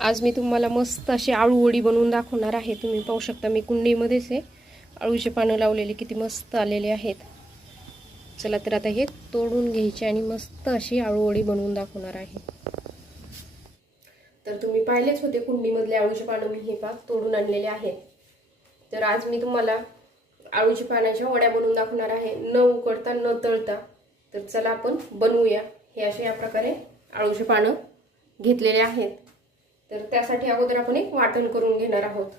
आज मी तुम्हाला मस्त अशी आळू वडी बनवून दाखवणार आहे. तुम्ही पाहू शकता मी कुंडीमध्येच आहे. आळूचे पानं लावलेले किती मस्त आलेले आहेत. चला तर आता हे तोडून घ्यायचे आणि मस्त अशी आळूवडी बनवून दाखवणार आहे. तर तुम्ही पाहिलेच होते कुंडीमधले आळूचे पानं मी हे पाक तोडून आणलेले आहेत. तर आज मी तुम्हाला आळूच्या पानाच्या वड्या बनवून दाखवणार आहे. न उकडता न तळता. तर चला आपण बनवूया. हे असे या प्रकारे आळूचे पानं घेतलेले आहेत. तर त्यासाठी अगोदर आपण एक वाटण करून घेणार आहोत.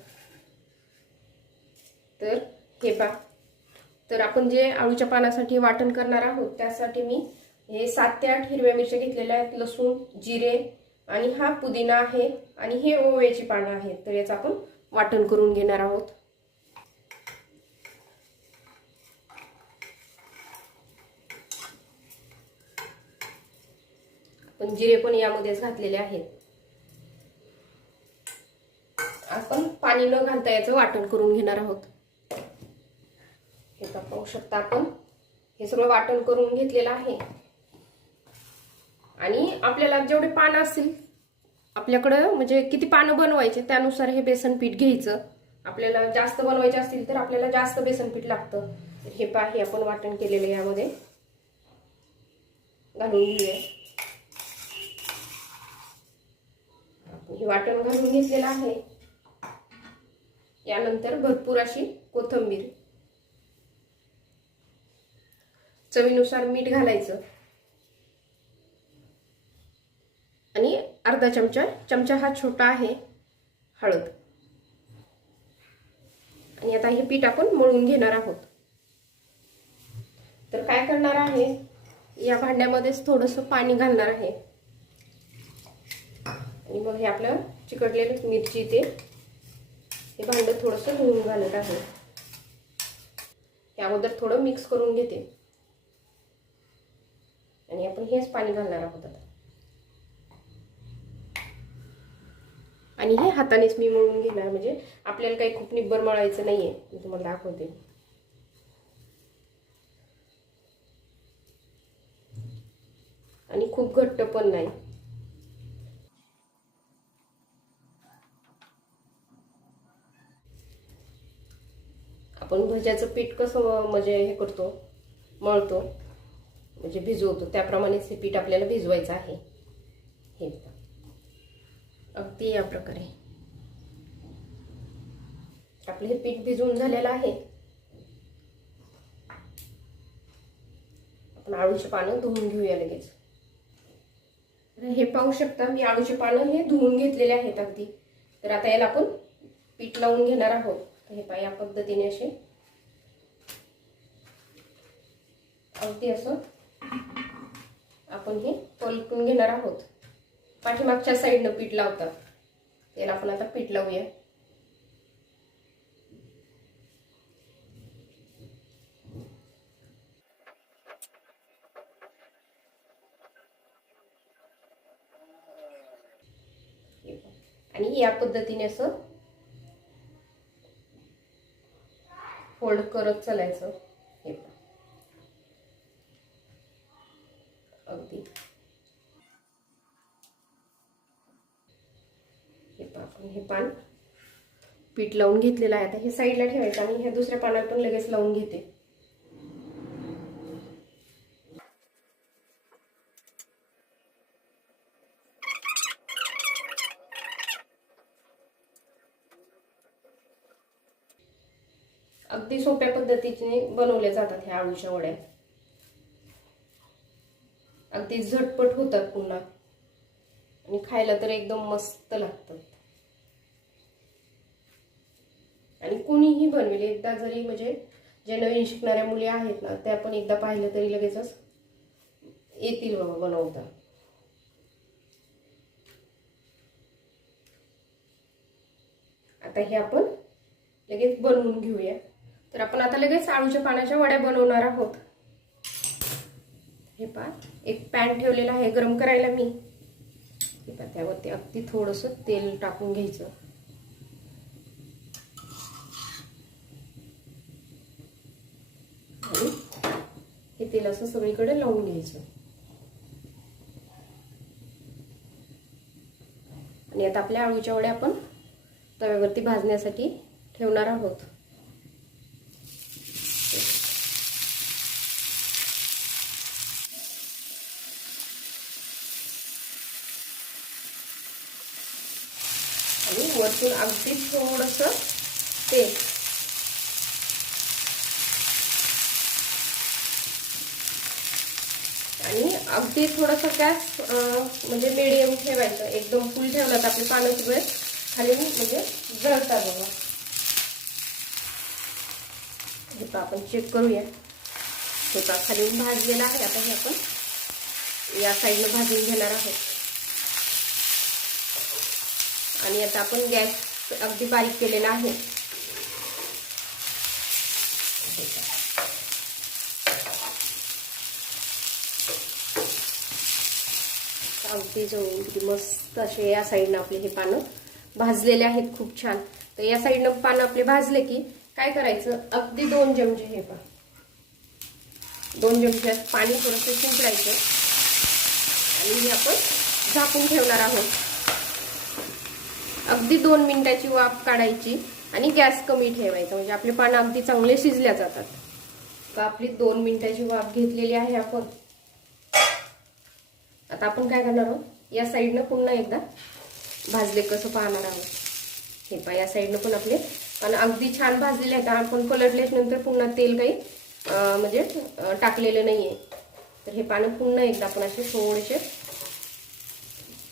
तर हे पा तर आपण जे आळूच्या पानासाठी वाटण करणार आहोत त्यासाठी मी हे सात ते आठ हिरव्या मिरच्या घेतलेल्या आहेत लसूण जिरे आणि हा पुदिना आहे आणि हे ओव्याची पानं आहेत. तर याचं आपण वाटण करून घेणार आहोत. आपण जिरे पण यामध्येच घातलेले आहेत. आपण पाणी न घालता याचं वाटण करून घेणार आहोत. हे तर पाहू शकता आपण. हे सगळं वाटण करून घेतलेलं आहे. आणि आपल्याला जेवढे पानं असतील आपल्याकडं म्हणजे किती पानं बनवायचे त्यानुसार हे बेसन पीठ घ्यायचं. आपल्याला जास्त बनवायचे असतील तर आपल्याला जास्त बेसन पीठ लागतं. तर हे पा हे आपण वाटण केलेलं यामध्ये. घालून घेऊया. हे वाटण घालून घेतलेलं आहे. यानंतर भरपूर अशी कोथंबीर. चवीनुसार मीठ घालायचं. आणि अर्धा चमचा चमचा हा छोटा आहे हळद. आणि आता हे पीठ आपण मळून घेणार आहोत. तर काय करणार आहे? या भांड्यामध्येच थोडंसं पाणी घालणार आहे. आणि मग हे आपलं चिकटलेलं मिरची ते हे भांडं थोडंसं धुवून घालत आहे. हे अगोदर थोडं मिक्स करून घेते. आणि आपण हेच पाणी घालणार आहोत आता. आणि हे हातानेच मी मळून घेणार म्हणजे आपल्याला काही खूप निब्बर मळायचं नाही आहे मी तुम्हाला दाखवते. आणि खूप घट्ट पण नाही. आपण भज्याचं पीठ कसं म्हणजे हे करतो मळतो म्हणजे भिजवतो त्याप्रमाणेच हे पीठ आपल्याला भिजवायचं आहे. हे अगदी या प्रकारे. आपलं हे पीठ भिजवून झालेलं आहे. आपण आळूचे पानं धुवून घेऊया लगेच. हे पाहू शकता मी आळूचे पानं हे धुवून घेतलेले आहेत अगदी. तर आता याला आपण पीठ लावून घेणार आहोत. हे पा या पद्धतीने असे. अगदी असं. आपण हे पलटून घेणार आहोत. पाठीमागच्या साईडनं पीठ लावतात त्याला आपण आता पीठ लावूया. आणि या पद्धतीने असं फोल्ड करत चालायचं. हे अगदी. हे आपण हे पान पीठ लावून घेतलेलं आहे. आता हे साईडला ठेवायचं आणि ह्या दुसऱ्या पानात पण लगेच लावून घेते. अगदी सोप्या पद्धतीने बनवल्या जातात ह्या आळूच्या वड्या. अगदी झटपट होतात पुन्हा. आणि खायला तर एकदम मस्त लागतात. आणि कुणीही बनवेल एकदा जरी म्हणजे जे नवीन शिकणाऱ्या मुली आहेत ना त्या पण एकदा पाहिलं तरी लगेचच येतील बाबा बनवता. आता हे आपण लगेच बनवून घेऊया. तर आपण आता लगेच आळूच्या पाण्याच्या वड्या बनवणार आहोत. हे पा एक पॅन ठेवलेला आहे गरम करायला मी. हे पा त्यावरती अगदी थोडस तेल टाकून घ्यायचं. आणि हे तेल असं सगळीकडे लावून घ्यायचं. आणि आता आपल्या आळूच्या वड्या आपण तव्यावरती भाजण्यासाठी ठेवणार आहोत आणि वरतून अगदी थोडस तेल आणि अगदी थोडासा गॅस म्हणजे मिडियम ठेवायचं. एकदम फुल ठेवला तर आपले पानं सगळे खाली म्हणजे जळतात बघा. हे आपण चेक करूया. हे पहा खाली भाजलेला आहे. आता हे आपण या साईडनं भाजून घेणार आहोत. आणि आता आपण गॅस अगदी बारीक केलेला आहे. अगदी जवळून किती मस्त असे या साईडनं आपले हे पानं भाजलेले आहेत खूप छान. तर या साईडनं पानं आपले भाजले की काय करायचं? अगदी दोन चमचे हे पा दोन चमच्यात पाणी थोडंसं शिंपडायचं. आणि हे आपण झाकून ठेवणार आहोत. अगदी दोन मिनिटाची वाफ काढायची आणि गॅस कमी ठेवायचा. म्हणजे आपले पानं अगदी चांगले शिजल्या जातात. आपली दोन मिनिटाची वाफ घेतलेली आहे आपण. आता आपण काय करणार आहोत? या साईडनं पुन्हा एकदा भाजले कसं पाहणार आहोत? हे पहा या साईडनं पण आपले पण अगदी छान भाजलेले आहेत. आपण पलटल्याच नंतर पुन्हा तेल काही म्हणजे टाकलेलं नाहीये. तर हे पानं पुन्हा एकदा आपण असे थोडेसे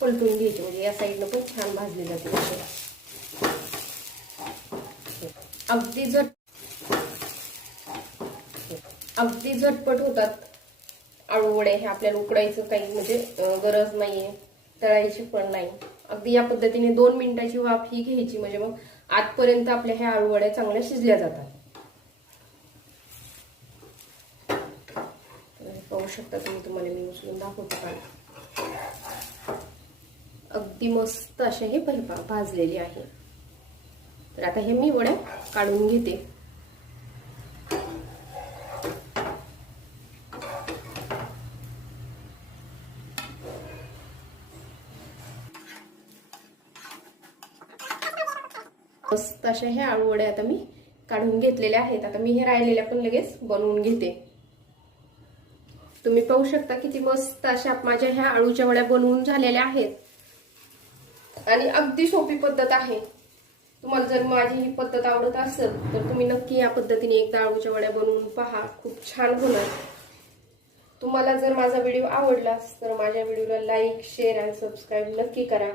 पलटून घ्यायचे म्हणजे या साईडनं पण छान भाजले जाते. अगदी झट अगदी झटपट होतात आळूवडे. हे आपल्याला उकडायचं काही म्हणजे गरज नाहीये तळायची पण नाही. अगदी या पद्धतीने दोन मिनिटाची वाफ ही घ्यायची म्हणजे मग आजपर्यंत आपल्या ह्या आळूवड्या चांगल्या शिजल्या जातात. पाहू शकता तुम्ही तुम्हाला मी उचलून दाखवतो का अगदी मस्त असे हे पहिपा भाजलेले आहे. तर आता हे मी वड्या काढून घेते. मस्त अशा हे आळू आता मी काढून घेतलेले आहेत. आता मी हे राहिलेल्या पण लगेच बनवून घेते. तुम्ही पाहू शकता किती मस्त अशा माझ्या ह्या आळूच्या वड्या बनवून झालेल्या आहेत. आणि अगदी सोपी पद्धत आहे. तुम्हाला जर माझी ही पद्धत आवडत असेल तर तुम्ही नक्की या पद्धतीने एकदा आळूच्या वड्या बनवून पहा. खूप छान होणार. तुम्हाला जर माझा व्हिडिओ आवडला तर माझ्या व्हिडिओला लाईक शेअर आणि सबस्क्राईब नक्की करा.